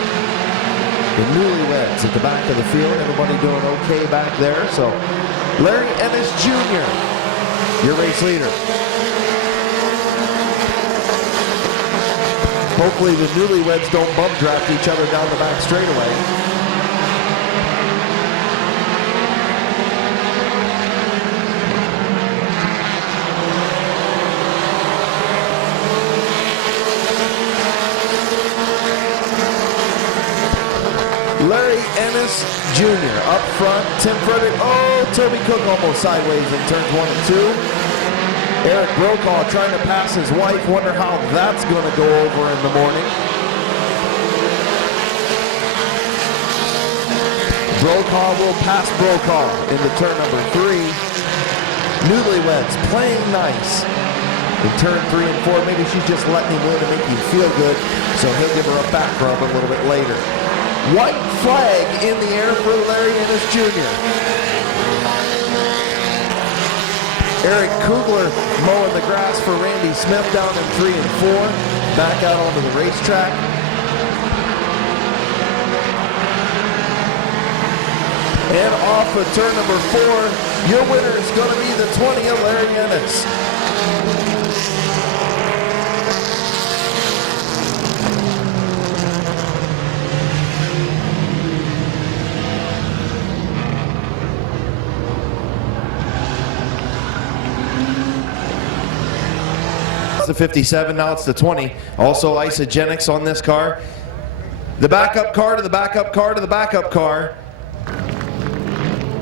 The newlyweds at the back of the field. Everybody doing okay back there. So Larry Ennis Jr., your race leader. Hopefully the newlyweds don't bump draft each other down the back straightaway. Larry Ennis Jr. up front. Tim Frederick. Oh, Toby Cook almost sideways in turns 1 and 2. Eric Brokaw trying to pass his wife. Wonder how that's going to go over in the morning. Brokaw will pass Brokaw into turn number 3. Newlyweds playing nice. In turn 3 and 4, maybe she's just letting him win to make you feel good, so he'll give her a back rub a little bit later. White flag in the air for Larry Ennis Jr. Eric Kugler mowing the grass for Randy Smith down in 3 and 4. Back out onto the racetrack. And off of turn number 4, your winner is going to be the 20 of Larry Ennis. The 57, now it's the 20. Also Isogenics on this car. The backup car to the backup car to the backup car.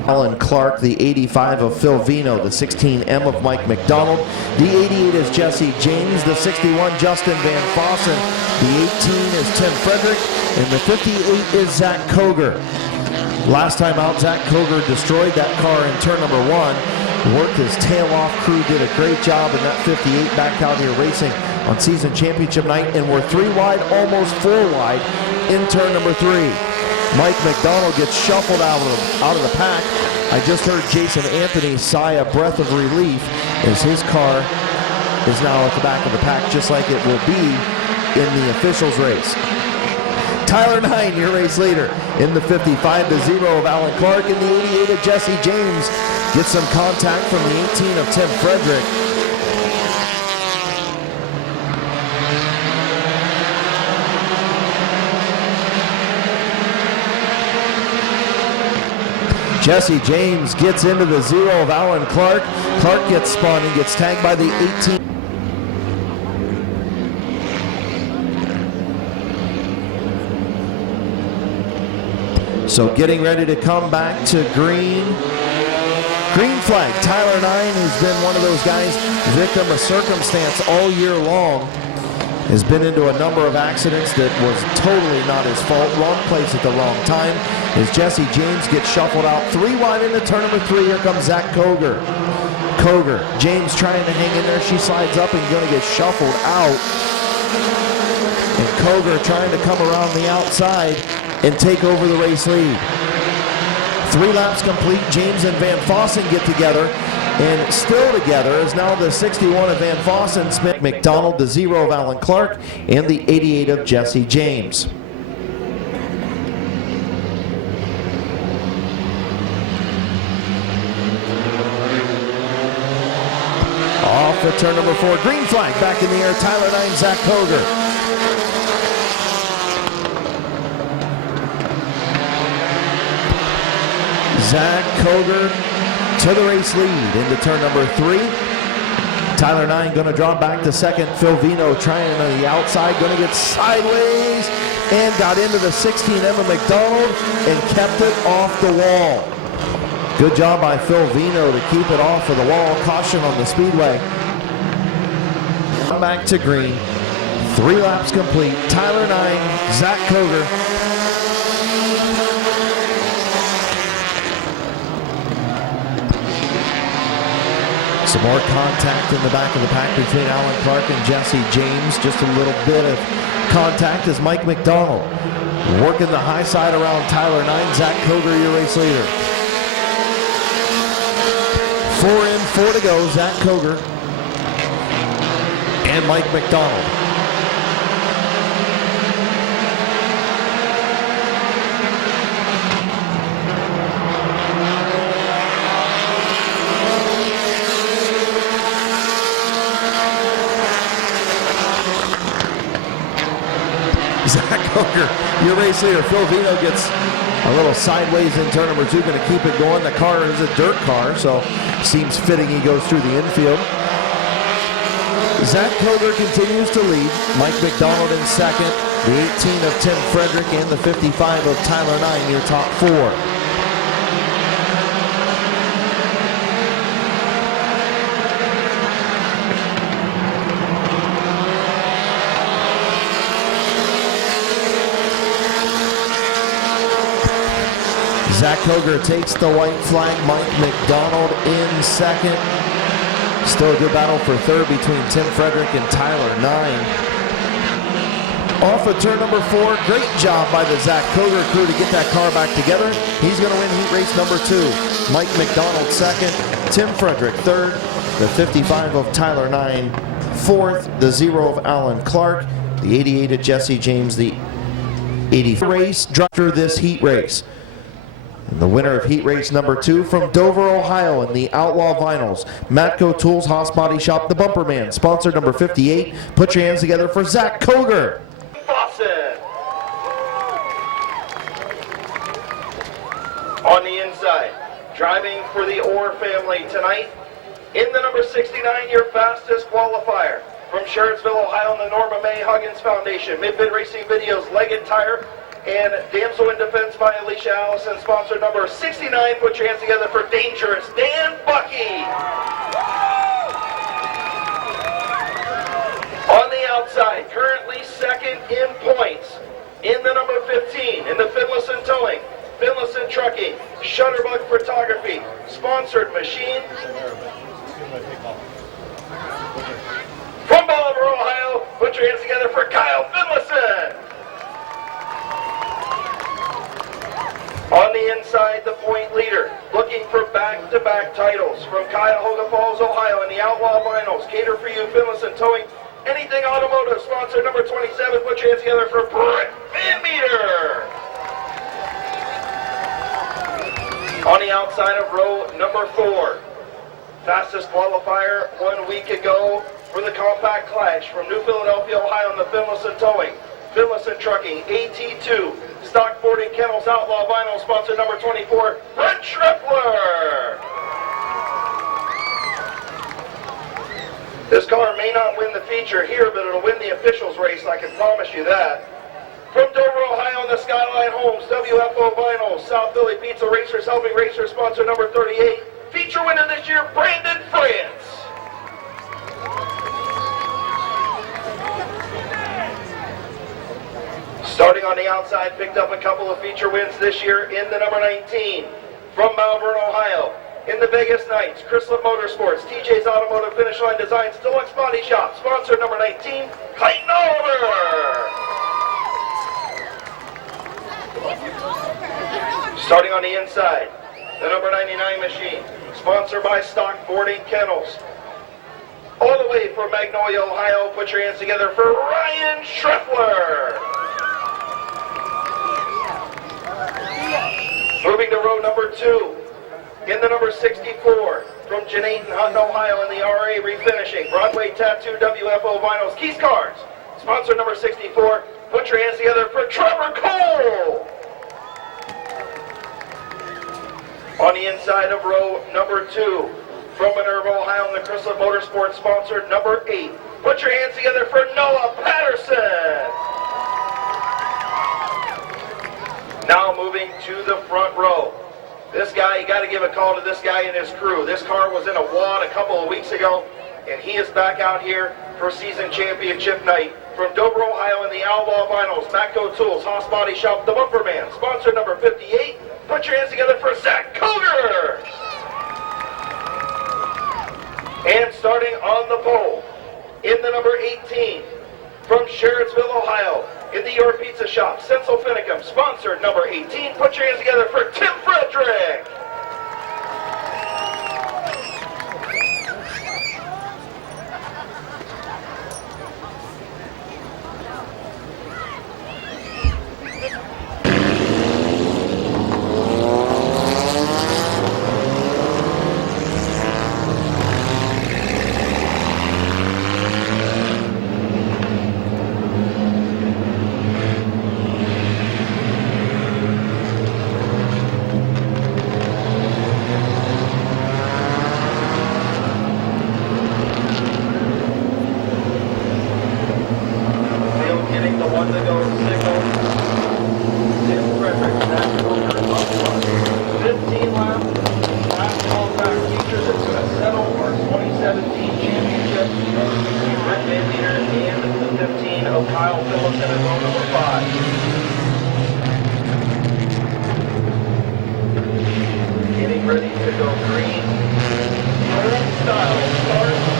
Alan Clark, the 85 of Phil Vino, the 16M of Mike McDonald. The 88 is Jesse James, the 61 Justin Van Fossen. The 18 is Tim Frederick, and the 58 is Zach Koger. Last time out, Zach Koger destroyed that car in turn number 1. Worked his tail off. Crew did a great job in that 58 back out here racing on season championship night, and we're 3 wide, almost 4 wide in turn number 3. Mike McDonald gets shuffled out of the pack. I just heard Jason Anthony sigh a breath of relief as his car is now at the back of the pack, just like it will be in the officials race. Tyler 9, your race leader, in the 55 to 0 of Alan Clark, and the 88 of Jesse James gets some contact from the 18 of Tim Frederick. Jesse James gets into the 0 of Alan Clark. Clark gets spun and gets tagged by the 18. So getting ready to come back to green. Green flag. Tyler 9, who's been one of those guys, victim of circumstance all year long, has been into a number of accidents that was totally not his fault. Wrong place at the wrong time. As Jesse James gets shuffled out 3 wide into turn number 3, here comes Zach Koger. James trying to hang in there. She slides up and going to get shuffled out. And Koger trying to come around the outside and take over the race lead. 3 laps complete. James and Van Fossen get together. And still together is now the 61 of Van Fossen, Smith McDonald, the 0 of Alan Clark, and the 88 of Jesse James. Off at turn number 4, green flag, back in the air, Tyler 9, Zach Koger. Zach Koger to the race lead into turn number 3. Tyler 9 going to draw back to second. Phil Vino trying on the outside, going to get sideways and got into the 16 Emma McDonald and kept it off the wall. Good job by Phil Vino to keep it off of the wall. Caution on the speedway. Come back to green. 3 laps complete. Tyler 9, Zach Koger. Some more contact in the back of the pack between Alan Clark and Jesse James. Just a little bit of contact as Mike McDonald working the high side around Tyler 9. Zach Koger, your race leader. 4 in, 4 to go. Zach Koger and Mike McDonald. Zach Koger, your race leader. Phil Vino gets a little sideways in turn number 2, going to keep it going. The car is a dirt car, so seems fitting he goes through the infield. Zach Koger continues to lead. Mike McDonald in second. The 18 of Tim Frederick and the 55 of Tyler 9, your top 4. Zach Koger takes the white flag. Mike McDonald in second. Still a good battle for third between Tim Frederick and Tyler 9. Off of turn number 4, great job by the Zach Koger crew to get that car back together. He's going to win heat race number 2. Mike McDonald second, Tim Frederick third, the 55 of Tyler 9 fourth, the 0 of Alan Clark, the 88 of Jesse James, the 80 race after this heat race. And the winner of heat race number 2 from Dover, Ohio in the Outlaw Vinyls, Matco Tools Haas Body Shop, the Bumper Man, sponsor number 58. Put your hands together for Zach Koger. Fossen. On the inside, driving for the Orr family tonight, in the number 69, your fastest qualifier. From Sherricksville, Ohio, in the Norma May Huggins Foundation, Mid-Vid Racing Videos, Leggett Tire, and Damsel in Defense by Alicia Allison, sponsor number 69. Put your hands together for Dangerous Dan Bucky. On the outside, currently second in points, in the number 15, in the Finlayson Towing, Finlayson Trucking, Shutterbug Photography, sponsored machine. From Bolivar, Ohio, put your hands together for Kyle Finlayson. On the inside, the point leader, looking for tag titles from Cuyahoga Falls, Ohio in the Outlaw Vinyls. Cater for you, Finlayson Towing. Anything Automotive, sponsor number 27. Put your hands together for Brett Van Meter. On the outside of row number 4, fastest qualifier 1 week ago for the Compact Clash from New Philadelphia, Ohio in the Finlayson Towing. Finlayson Trucking, AT2, Stock Boarding Kennels, Outlaw Vinyl, sponsor number 24, Brent Schreffler. This car may not win the feature here, but it'll win the officials race, I can promise you that. From Dover, Ohio, in the Skyline Homes, WFO Vinyl, South Philly Pizza Racers, Helping Racers, sponsor number 38. Feature winner this year, Brandon France. Starting on the outside, picked up a couple of feature wins this year in the number 19. From Malvern, Ohio, in the Vegas Knights, Chrysler Motorsports, TJ's Automotive Finish Line Designs, Deluxe Body Shop, sponsor number 19, Clayton Oliver. Starting on the inside, the number 99 machine, sponsored by Stock Boarding Kennels. All the way from Magnolia, Ohio, put your hands together for Ryan Schreffler. Moving to row number 2, in the number 64, from Janayton, Hutton, Ohio, in the RA Refinishing, Broadway Tattoo, WFO Vinyls, Keys Cars, sponsor number 64, put your hands together for Trevor Cole. On the inside of row number 2, from Minerva, Ohio, in the Chrysler Motorsports, sponsor number 8, put your hands together for Noah Patterson. Now moving to the front row. This guy, you got to give a call to this guy and his crew. This car was in a wad a couple of weeks ago, and he is back out here for season championship night. From Dover, Ohio, in the Outlaw Vinyls, Matco Tools, Haas Body Shop, the Bumper Man, sponsor number 58. Put your hands together for Zach Koger. And starting on the pole, in the number 18, from Sherrittsville, Ohio, in the Your Pizza Shop, Sensel Finicum, sponsored number 18. Put your hands together for Tim Frederick. Ready to go green. Home style start.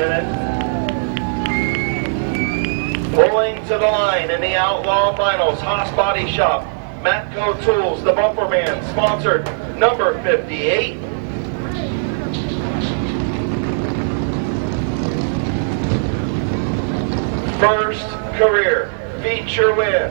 minute. Pulling to the line in the Outlaw Finals, Haas Body Shop, Matco Tools, the Bumper Man, sponsored number 58. First career feature win